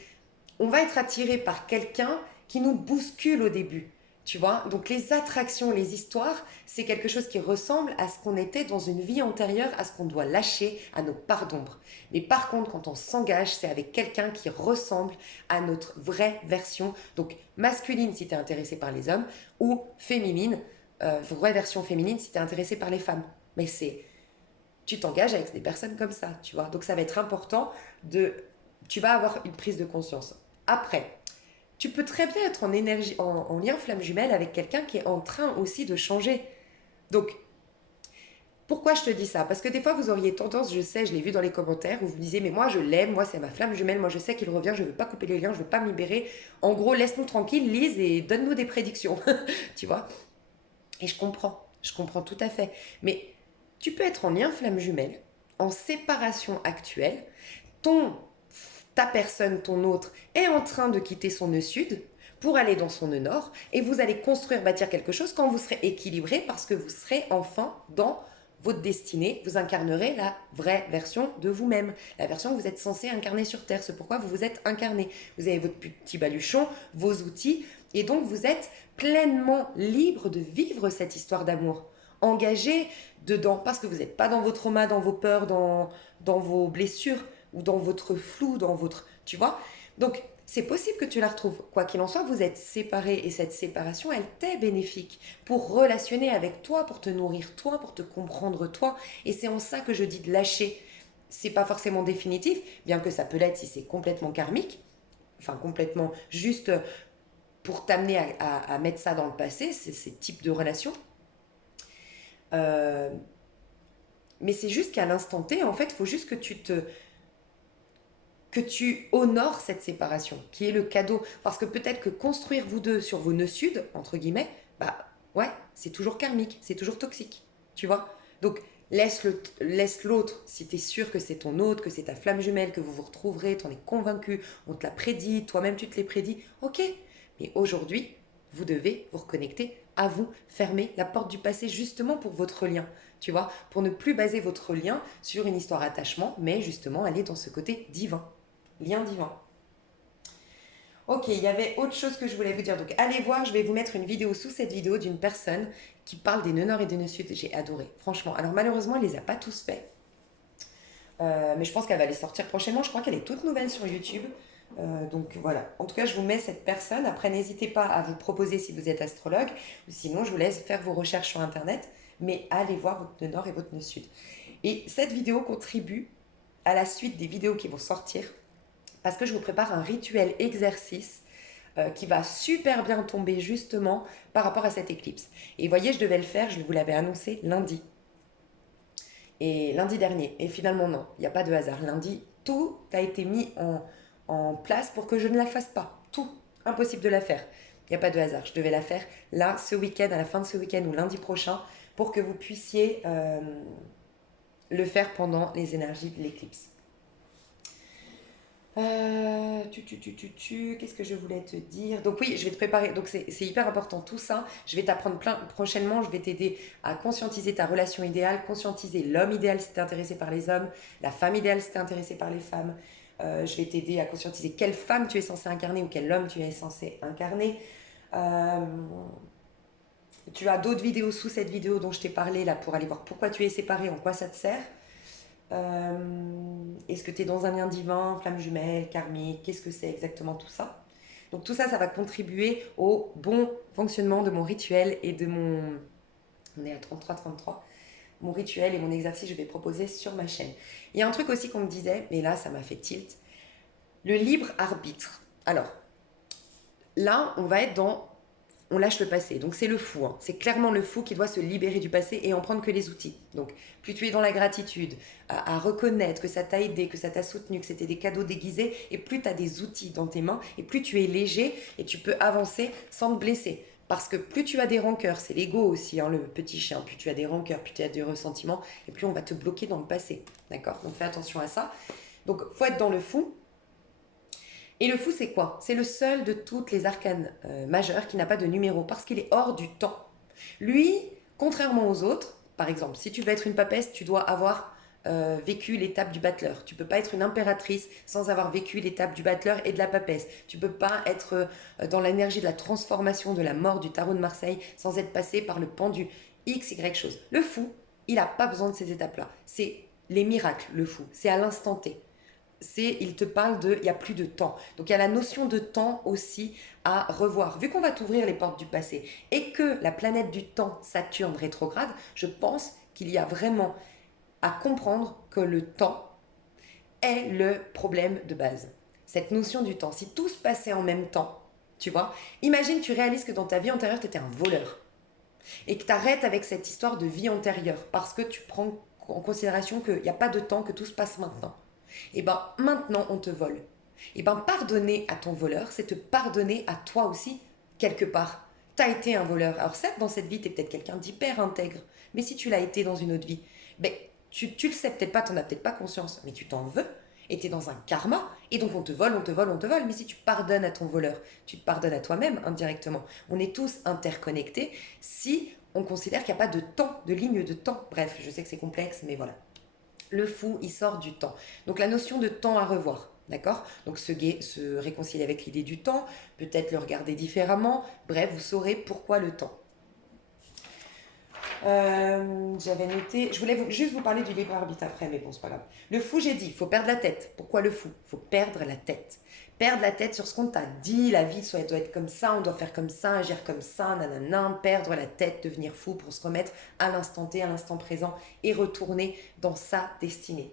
on va être attiré par quelqu'un qui nous bouscule au début. Tu vois, donc les attractions, les histoires, c'est quelque chose qui ressemble à ce qu'on était dans une vie antérieure, à ce qu'on doit lâcher, à nos parts d'ombre. Mais par contre, quand on s'engage, c'est avec quelqu'un qui ressemble à notre vraie version. Donc masculine si tu es intéressé par les hommes, ou féminine, vraie version féminine si tu es intéressé par les femmes. Mais tu t'engages avec des personnes comme ça, tu vois. Donc ça va être important de... Tu vas avoir une prise de conscience. Après, tu peux très bien être en énergie, en lien flamme jumelle avec quelqu'un qui est en train aussi de changer. Donc, pourquoi je te dis ça? Parce que des fois, vous auriez tendance, je sais, je l'ai vu dans les commentaires, où vous me disiez, mais moi, je l'aime, moi, c'est ma flamme jumelle, moi, je sais qu'il revient, je ne veux pas couper les liens, je ne veux pas me libérer. En gros, laisse-nous tranquille, Lise, et donne-nous des prédictions. Tu vois? Et je comprends tout à fait. Mais tu peux être en lien flamme jumelle, en séparation actuelle, ton, ta personne, ton autre, est en train de quitter son nœud sud pour aller dans son nœud nord, et vous allez construire, bâtir quelque chose quand vous serez équilibré, parce que vous serez enfin dans votre destinée, vous incarnerez la vraie version de vous-même, la version que vous êtes censé incarner sur Terre, c'est pourquoi vous vous êtes incarné. Vous avez votre petit baluchon, vos outils, et donc vous êtes pleinement libre de vivre cette histoire d'amour, engagé dedans, parce que vous n'êtes pas dans vos traumas, dans vos peurs, dans vos blessures, ou dans votre flou, dans votre... Tu vois? Donc, c'est possible que tu la retrouves. Quoi qu'il en soit, vous êtes séparés et cette séparation, elle t'est bénéfique pour relationner avec toi, pour te nourrir toi, pour te comprendre toi. Et c'est en ça que je dis de lâcher. C'est pas forcément définitif, bien que ça peut l'être si c'est complètement karmique, enfin complètement juste pour t'amener à mettre ça dans le passé, ces types de relations. Euh, mais c'est juste qu'à l'instant T, en fait, il faut juste que tu honores cette séparation, qui est le cadeau. Parce que peut-être que construire vous deux sur vos nœuds sud, entre guillemets, bah ouais, c'est toujours karmique, c'est toujours toxique. Tu vois? Donc laisse l'autre, si tu es sûr que c'est ton autre, que c'est ta flamme jumelle, que vous vous retrouverez, t'en es convaincu, on te l'a prédit, toi-même tu te l'es prédit, ok. Mais aujourd'hui, vous devez vous reconnecter à vous, fermer la porte du passé justement pour votre lien, tu vois, pour ne plus baser votre lien sur une histoire d'attachement, mais justement aller dans ce côté divin. Lien divin. Ok, il y avait autre chose que je voulais vous dire. Donc allez voir, je vais vous mettre une vidéo sous cette vidéo d'une personne qui parle des nœuds nord et des nœuds sud. J'ai adoré, franchement. Alors malheureusement, elle les a pas tous faits. Mais je pense qu'elle va les sortir prochainement. Je crois qu'elle est toute nouvelle sur YouTube. Donc voilà. En tout cas, je vous mets cette personne. Après, n'hésitez pas à vous proposer si vous êtes astrologue. Ou sinon, je vous laisse faire vos recherches sur Internet. Mais allez voir votre nœud nord et votre nœud sud. Et cette vidéo contribue à la suite des vidéos qui vont sortir parce que je vous prépare un rituel exercice qui va super bien tomber justement par rapport à cette éclipse. Et voyez, je devais le faire, je vous l'avais annoncé lundi. Et lundi dernier. Et finalement, non, il n'y a pas de hasard. Lundi, tout a été mis en place pour que je ne la fasse pas. Tout. Impossible de la faire. Il n'y a pas de hasard. Je devais la faire là, ce week-end, à la fin de ce week-end ou lundi prochain, pour que vous puissiez le faire pendant les énergies de l'éclipse. Qu'est-ce que je voulais te dire? Donc oui, je vais te préparer. Donc c'est hyper important tout ça. Je vais t'apprendre plein. Prochainement, je vais t'aider à conscientiser ta relation idéale, conscientiser l'homme idéal si tu es intéressé par les hommes, la femme idéale si tu es intéressé par les femmes. Je vais t'aider à conscientiser quelle femme tu es censé incarner ou quel homme tu es censé incarner. Euh, Tu as d'autres vidéos sous cette vidéo dont je t'ai parlé là pour aller voir pourquoi tu es séparé, en quoi ça te sert. Est-ce que tu es dans un lien divin, flamme jumelle, karmique? Qu'est-ce que c'est exactement tout ça? Donc tout ça, ça va contribuer au bon fonctionnement de mon rituel et de mon... On est à 33-33. Mon rituel et mon exercice, je vais proposer sur ma chaîne. Il y a un truc aussi qu'on me disait, mais là, ça m'a fait tilt. Le libre arbitre. Alors, là, on va être dans... On lâche le passé. Donc c'est le fou. Hein. C'est clairement le fou qui doit se libérer du passé et en prendre que les outils. Donc plus tu es dans la gratitude, à reconnaître que ça t'a aidé, que ça t'a soutenu, que c'était des cadeaux déguisés, et plus tu as des outils dans tes mains, et plus tu es léger et tu peux avancer sans te blesser. Parce que plus tu as des rancœurs, c'est l'ego aussi, hein, le petit chien, plus tu as des rancœurs, plus tu as des ressentiments, et plus on va te bloquer dans le passé. D'accord? Donc fais attention à ça. Donc faut être dans le fou. Et le fou, c'est quoi? C'est le seul de toutes les arcanes majeures qui n'a pas de numéro parce qu'il est hors du temps. Lui, contrairement aux autres, par exemple, si tu veux être une papesse, tu dois avoir vécu l'étape du battleur. Tu peux pas être une impératrice sans avoir vécu l'étape du battleur et de la papesse. Tu peux pas être dans l'énergie de la transformation, de la mort du tarot de Marseille sans être passé par le pendu. X, Y chose. Le fou, il n'a pas besoin de ces étapes-là. C'est les miracles, le fou. C'est à l'instant T. Il te parle de, il n'y a plus de temps. Donc il y a la notion de temps aussi à revoir. Vu qu'on va t'ouvrir les portes du passé et que la planète du temps, Saturne rétrograde, je pense qu'il y a vraiment à comprendre que le temps est le problème de base. Cette notion du temps, si tout se passait en même temps, tu vois, imagine, tu réalises que dans ta vie antérieure, tu étais un voleur et que tu arrêtes avec cette histoire de vie antérieure parce que tu prends en considération qu'il n'y a pas de temps, que tout se passe maintenant. Et bien maintenant, on te vole. Et bien pardonner à ton voleur, c'est te pardonner à toi aussi, quelque part. Tu as été un voleur. Alors certes, dans cette vie, tu es peut-être quelqu'un d'hyper intègre, mais si tu l'as été dans une autre vie, ben, tu le sais peut-être pas, tu n'en as peut-être pas conscience, mais tu t'en veux, et tu es dans un karma, et donc on te vole, on te vole, on te vole. Mais si tu pardonnes à ton voleur, tu te pardonnes à toi-même indirectement. On est tous interconnectés si on considère qu'il n'y a pas de temps, de ligne de temps. Bref, je sais que c'est complexe, mais voilà. Le fou, il sort du temps. Donc la notion de temps à revoir, d'accord? Donc se réconcilier avec l'idée du temps, peut-être le regarder différemment. Bref, vous saurez pourquoi le temps. J'avais noté, je voulais juste vous parler du libre arbitre après, mais bon, c'est pas grave. Le fou, j'ai dit, il faut perdre la tête. Pourquoi le fou? Il faut perdre la tête. Perdre la tête sur ce qu'on t'a dit, la vie soit, doit être comme ça, on doit faire comme ça, agir comme ça, nanana, perdre la tête, devenir fou pour se remettre à l'instant T, à l'instant présent et retourner dans sa destinée.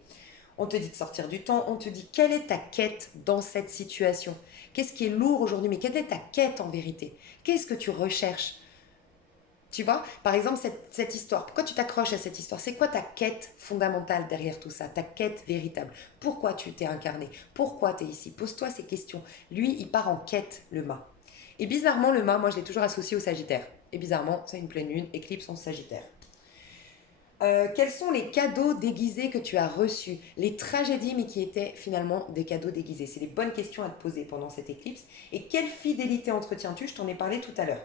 On te dit de sortir du temps, on te dit quelle est ta quête dans cette situation? Qu'est-ce qui est lourd aujourd'hui? Mais quelle est ta quête en vérité? Qu'est-ce que tu recherches? Tu vois, par exemple, cette histoire, pourquoi tu t'accroches à cette histoire? C'est quoi ta quête fondamentale derrière tout ça? Ta quête véritable? Pourquoi tu t'es incarné? Pourquoi tu es ici? Pose-toi ces questions. Lui, il part en quête, le mât. Et bizarrement, le mât, moi, je l'ai toujours associé au Sagittaire. Et bizarrement, c'est une pleine lune, éclipse en Sagittaire. Quels sont les cadeaux déguisés que tu as reçus? Les tragédies, mais qui étaient finalement des cadeaux déguisés. C'est des bonnes questions à te poser pendant cette éclipse. Et quelle fidélité entretiens-tu? Je t'en ai parlé tout à l'heure.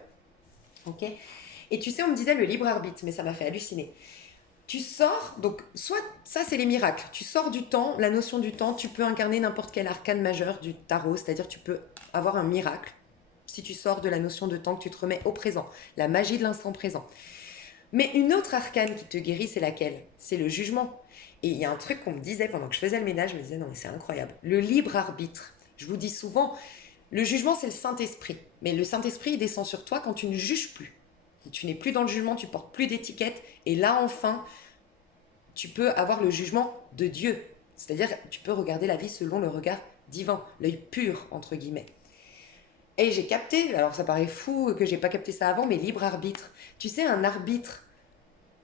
Ok? Et tu sais, on me disait le libre arbitre, mais ça m'a fait halluciner. Tu sors, donc soit ça c'est les miracles, tu sors du temps, la notion du temps, tu peux incarner n'importe quel arcane majeur du tarot, c'est-à-dire tu peux avoir un miracle si tu sors de la notion de temps, que tu te remets au présent, la magie de l'instant présent. Mais une autre arcane qui te guérit, c'est laquelle? C'est le jugement. Et il y a un truc qu'on me disait pendant que je faisais le ménage, je me disais non mais c'est incroyable. Le libre arbitre, je vous dis souvent, le jugement c'est le Saint-Esprit, mais le Saint-Esprit il descend sur toi quand tu ne juges plus. Tu n'es plus dans le jugement, tu portes plus d'étiquette. Et là, enfin, tu peux avoir le jugement de Dieu. C'est-à-dire, tu peux regarder la vie selon le regard divin, l'œil pur, entre guillemets. Et j'ai capté, alors ça paraît fou que j'ai pas capté ça avant, mais libre arbitre. Tu sais, un arbitre,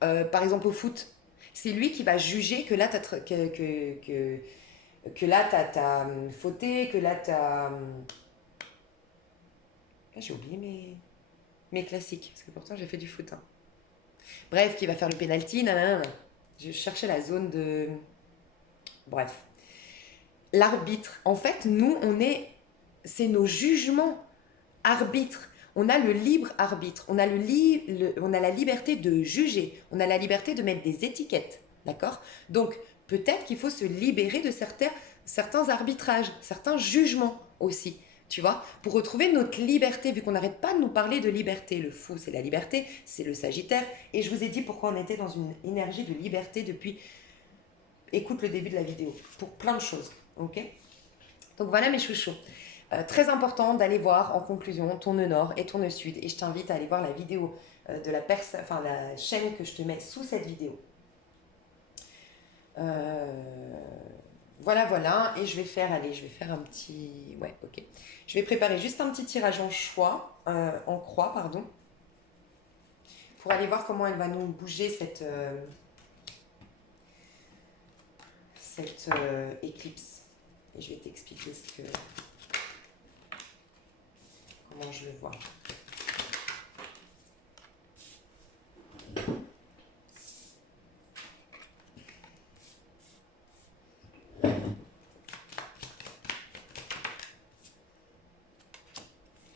par exemple au foot, c'est lui qui va juger que là, que là, t'as fauté, que là, t'as... Ah, j'ai oublié mes classiques, parce que pourtant j'ai fait du foot. Hein. Bref, qui va faire le penalty, nanana. Je cherchais la zone de... Bref. L'arbitre. En fait, nous, on est... C'est nos jugements arbitres. On a le libre arbitre. On a, on a la liberté de juger. On a la liberté de mettre des étiquettes. D'accord? Donc, peut-être qu'il faut se libérer de certains arbitrages, certains jugements aussi. Tu vois, pour retrouver notre liberté, vu qu'on n'arrête pas de nous parler de liberté. Le fou, c'est la liberté, c'est le Sagittaire. Et je vous ai dit pourquoi on était dans une énergie de liberté depuis... Écoute le début de la vidéo, pour plein de choses. Ok? Donc voilà mes chouchous. Très important d'aller voir en conclusion ton nœud nord et ton nœud sud. Et je t'invite à aller voir la vidéo de la chaîne que je te mets sous cette vidéo. Voilà, voilà. Et je vais faire un petit... Ouais, ok. Je vais préparer juste un petit tirage en croix, pardon. Pour aller voir comment elle va nous bouger cette éclipse. Et je vais t'expliquer comment je le vois.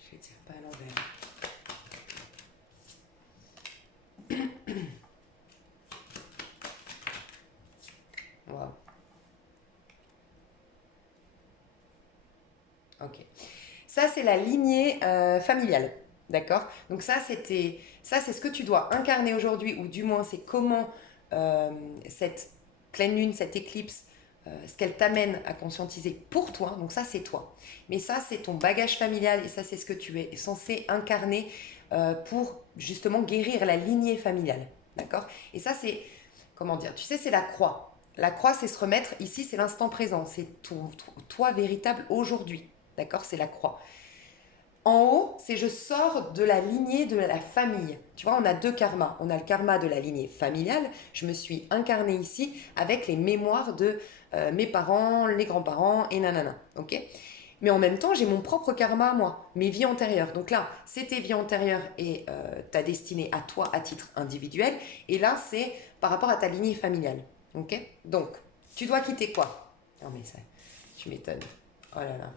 Je ne tire pas à l'envers. Wow. Ok. Ça, c'est la lignée familiale. D'accord? Donc ça, c'est ce que tu dois incarner aujourd'hui, ou du moins, c'est comment cette pleine lune, cette éclipse, ce qu'elle t'amène à conscientiser pour toi. Donc ça, c'est toi. Mais ça, c'est ton bagage familial, et ça, c'est ce que tu es censé incarner pour justement guérir la lignée familiale. D'accord? Et ça, c'est comment dire, tu sais, c'est la croix. La croix, c'est se remettre, ici, c'est l'instant présent, c'est toi véritable aujourd'hui, d'accord? C'est la croix. En haut, c'est je sors de la lignée de la famille. Tu vois, on a deux karmas. On a le karma de la lignée familiale. Je me suis incarnée ici avec les mémoires de mes parents, les grands-parents et nanana. Ok? Mais en même temps, j'ai mon propre karma à moi, mes vies antérieures. Donc là, c'est tes vies antérieures et ta destinée à toi à titre individuel. Et là, c'est par rapport à ta lignée familiale. Ok? Donc, tu dois quitter quoi? Non mais ça, tu m'étonnes. Oh là là.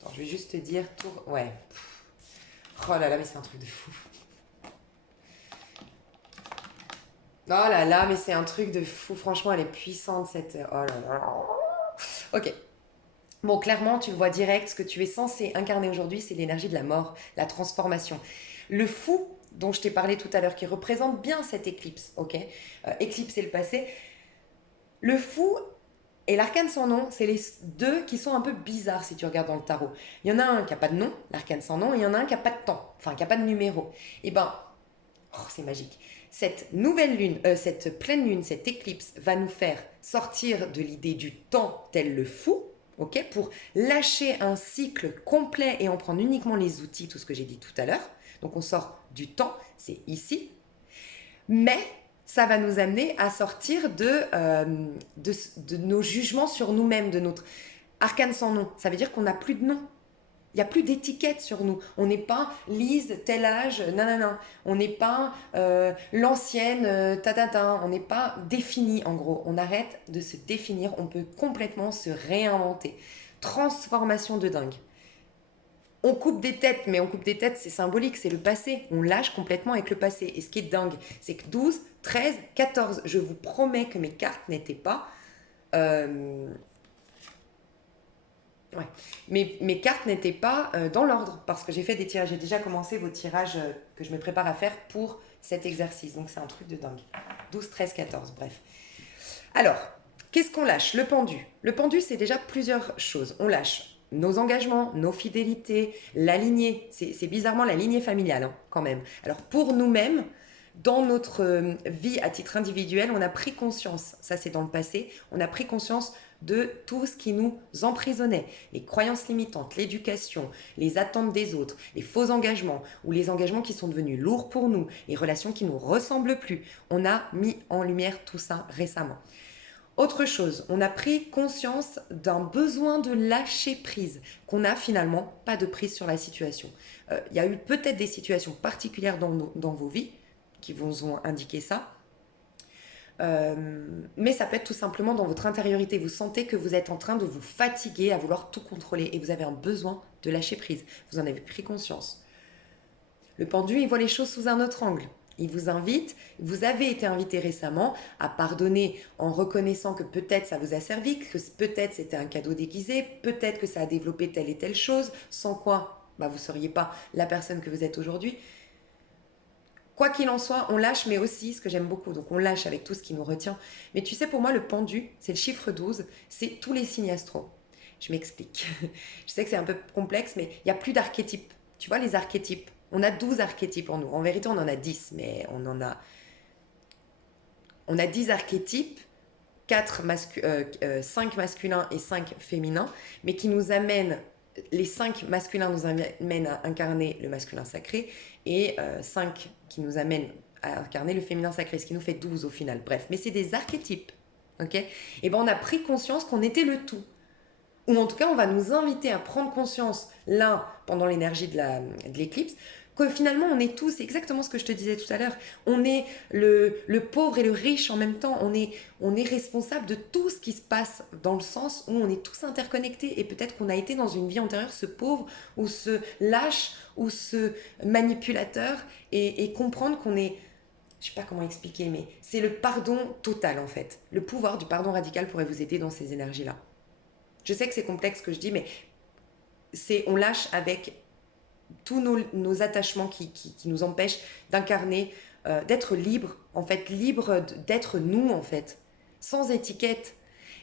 Attends, je vais juste te dire tout. Ouais. Oh là là, mais c'est un truc de fou. Oh là là, mais c'est un truc de fou. Franchement, elle est puissante cette. Oh là là. Ok. Bon, clairement, tu le vois direct. Ce que tu es censé incarner aujourd'hui, c'est l'énergie de la mort, la transformation. Le fou dont je t'ai parlé tout à l'heure, qui représente bien cette éclipse, ok? Éclipse, c'est le passé. Le fou et l'arcane sans nom, c'est les deux qui sont un peu bizarres si tu regardes dans le tarot. Il y en a un qui n'a pas de nom, l'arcane sans nom, et il y en a un qui n'a pas de temps, enfin qui n'a pas de numéro. Et ben, oh, c'est magique. Cette nouvelle lune, cette pleine lune, cette éclipse va nous faire sortir de l'idée du temps tel le fou, ok, pour lâcher un cycle complet et en prendre uniquement les outils, tout ce que j'ai dit tout à l'heure. Donc on sort du temps, c'est ici, mais ça va nous amener à sortir de nos jugements sur nous-mêmes, de notre arcane sans nom. Ça veut dire qu'on n'a plus de nom. Il n'y a plus d'étiquette sur nous. On n'est pas Lise, tel âge, nanana. On n'est pas l'ancienne, tatata. On n'est pas défini, en gros. On arrête de se définir. On peut complètement se réinventer. Transformation de dingue. On coupe des têtes, mais on coupe des têtes, c'est symbolique, c'est le passé. On lâche complètement avec le passé. Et ce qui est dingue, c'est que 12, 13, 14, je vous promets que mes cartes n'étaient pas... ouais. Mes cartes n'étaient pas dans l'ordre parce que j'ai fait des tirages. J'ai déjà commencé vos tirages que je me prépare à faire pour cet exercice. Donc c'est un truc de dingue. 12, 13, 14, bref. Alors, qu'est-ce qu'on lâche? Le pendu. Le pendu, c'est déjà plusieurs choses. On lâche nos engagements, nos fidélités, la lignée. C'est bizarrement la lignée familiale, hein, quand même. Alors, pour nous-mêmes, dans notre vie à titre individuel, on a pris conscience, ça c'est dans le passé, on a pris conscience de tout ce qui nous emprisonnait, les croyances limitantes, l'éducation, les attentes des autres, les faux engagements ou les engagements qui sont devenus lourds pour nous, les relations qui nous ressemblent plus. On a mis en lumière tout ça récemment. Autre chose, on a pris conscience d'un besoin de lâcher prise, qu'on n'a finalement pas de prise sur la situation. Il y a eu peut-être des situations particulières dans vos vies qui vous ont indiqué ça, mais ça peut être tout simplement dans votre intériorité. Vous sentez que vous êtes en train de vous fatiguer à vouloir tout contrôler et vous avez un besoin de lâcher prise. Vous en avez pris conscience. Le pendu, il voit les choses sous un autre angle. Il vous invite, vous avez été invité récemment à pardonner en reconnaissant que peut-être ça vous a servi, que peut-être c'était un cadeau déguisé, peut-être que ça a développé telle et telle chose, sans quoi vous ne seriez pas la personne que vous êtes aujourd'hui. Quoi qu'il en soit, on lâche, mais aussi, ce que j'aime beaucoup, donc on lâche avec tout ce qui nous retient. Mais tu sais, pour moi, le pendu, c'est le chiffre 12, c'est tous les signes astro. Je m'explique. Je sais que c'est un peu complexe, mais il n'y a plus d'archétypes. Tu vois, les archétypes, on a 12 archétypes en nous. En vérité, on en a 10, mais on a 10 archétypes, 5 masculins et 5 féminins, mais qui nous amènent, les 5 masculins nous amènent à incarner le masculin sacré, et 5 qui nous amènent à incarner le féminin sacré, ce qui nous fait 12 au final. Bref, mais c'est des archétypes, ok? Et ben on a pris conscience qu'on était le tout. Ou en tout cas, on va nous inviter à prendre conscience, là, pendant l'énergie de l'éclipse, que finalement on est tous, c'est exactement ce que je te disais tout à l'heure, on est le pauvre et le riche en même temps, on est responsable de tout ce qui se passe, dans le sens où on est tous interconnectés, et peut-être qu'on a été dans une vie antérieure ce pauvre ou ce lâche ou ce manipulateur, et comprendre qu'on est, je sais pas comment expliquer, mais c'est le pardon total en fait. Le pouvoir du pardon radical pourrait vous aider dans ces énergies-là. Je sais que c'est complexe ce que je dis, mais on lâche avec tous nos attachements qui nous empêchent d'incarner, d'être libre, en fait, libre d'être nous, en fait, sans étiquette.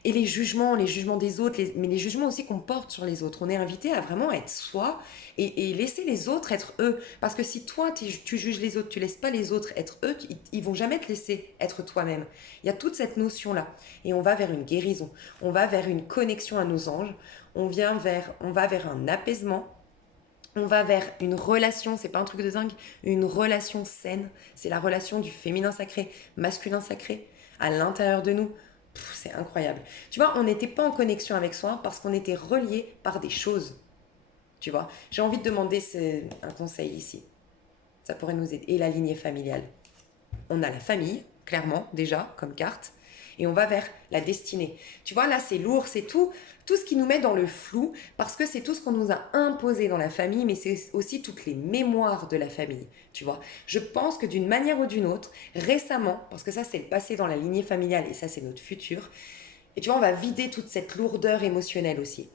Et les jugements des autres, mais les jugements aussi qu'on porte sur les autres. On est invité à vraiment être soi et laisser les autres être eux. Parce que si toi, tu juges les autres, tu laisses pas les autres être eux, ils vont jamais te laisser être toi-même. Il y a toute cette notion-là. Et on va vers une guérison. On va vers une connexion à nos anges. On va vers un apaisement. On va vers une relation, c'est pas un truc de dingue, une relation saine. C'est la relation du féminin sacré, masculin sacré, à l'intérieur de nous. C'est incroyable. Tu vois, on n'était pas en connexion avec soi parce qu'on était reliés par des choses. Tu vois, j'ai envie de demander un conseil ici. Ça pourrait nous aider. Et la lignée familiale. On a la famille, clairement, déjà, comme carte. Et on va vers la destinée. Tu vois, là, c'est lourd, c'est tout ce qui nous met dans le flou, parce que c'est tout ce qu'on nous a imposé dans la famille, mais c'est aussi toutes les mémoires de la famille. Tu vois, je pense que d'une manière ou d'une autre, récemment, parce que ça, c'est le passé dans la lignée familiale, et ça, c'est notre futur, et tu vois, on va vider toute cette lourdeur émotionnelle aussi.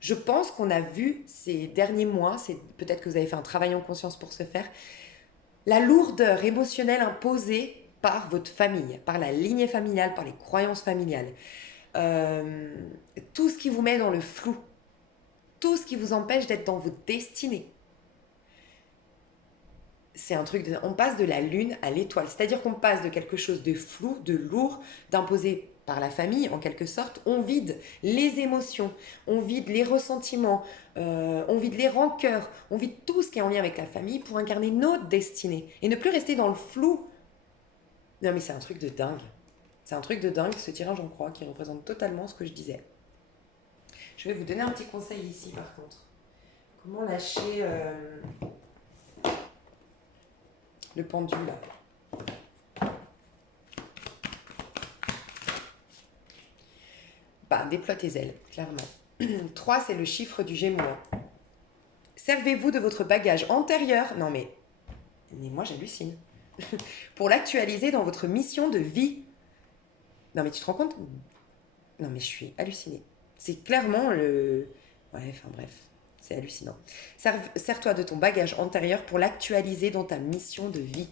Je pense qu'on a vu ces derniers mois, c'est peut-être que vous avez fait un travail en conscience pour ce faire, la lourdeur émotionnelle imposée par votre famille, par la lignée familiale, par les croyances familiales. Euh, tout ce qui vous met dans le flou, tout ce qui vous empêche d'être dans votre destinée. C'est un truc, on passe de la lune à l'étoile, c'est-à-dire qu'on passe de quelque chose de flou, de lourd, d'imposé par la famille en quelque sorte, on vide les émotions, on vide les ressentiments, on vide les rancœurs, on vide tout ce qui est en lien avec la famille pour incarner notre destinée et ne plus rester dans le flou. Non mais c'est un truc de dingue. C'est un truc de dingue, ce tirage en croix qui représente totalement ce que je disais. Je vais vous donner un petit conseil ici par contre. Comment lâcher le pendule là. Bah, déploie tes ailes, clairement. 3, c'est le chiffre du Gémeaux. Servez-vous de votre bagage antérieur. Non mais moi j'hallucine. Pour l'actualiser dans votre mission de vie. Non mais tu te rends compte? Non mais je suis hallucinée. C'est clairement le... Ouais, enfin bref, c'est hallucinant. Sers-toi de ton bagage antérieur pour l'actualiser dans ta mission de vie.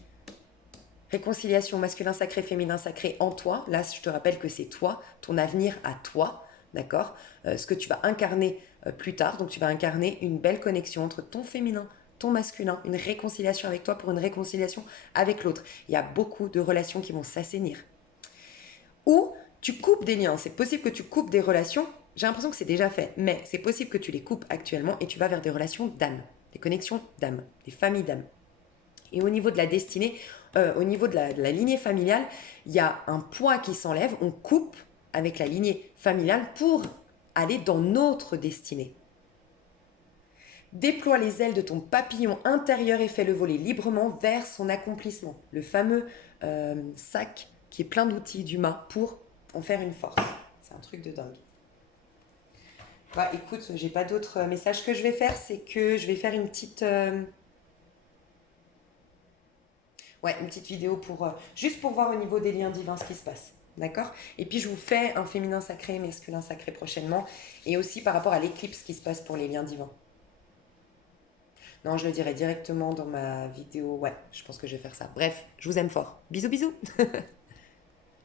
Réconciliation masculin sacré, féminin sacré en toi. Là, je te rappelle que c'est toi, ton avenir à toi, d'accord, ce que tu vas incarner plus tard. Donc, tu vas incarner une belle connexion entre ton féminin, ton masculin, une réconciliation avec toi pour une réconciliation avec l'autre. Il y a beaucoup de relations qui vont s'assainir. Ou tu coupes des liens. C'est possible que tu coupes des relations. J'ai l'impression que c'est déjà fait, mais c'est possible que tu les coupes actuellement et tu vas vers des relations d'âme, des connexions d'âme, des familles d'âme. Et au niveau de la destinée, au niveau de la lignée familiale, il y a un poids qui s'enlève, on coupe avec la lignée familiale pour aller dans notre destinée. Déploie les ailes de ton papillon intérieur et fais-le voler librement vers son accomplissement. Le fameux sac qui est plein d'outils d'humain pour en faire une force. C'est un truc de dingue. Bah écoute, j'ai pas d'autres messages. Que je vais faire, c'est que je vais faire une petite... Ouais, une petite vidéo pour juste pour voir au niveau des liens divins ce qui se passe. D'accord? Et puis je vous fais un féminin sacré, masculin sacré prochainement. Et aussi par rapport à l'éclipse qui se passe pour les liens divins. Non, je le dirai directement dans ma vidéo. Ouais, je pense que je vais faire ça. Bref, je vous aime fort. Bisous, bisous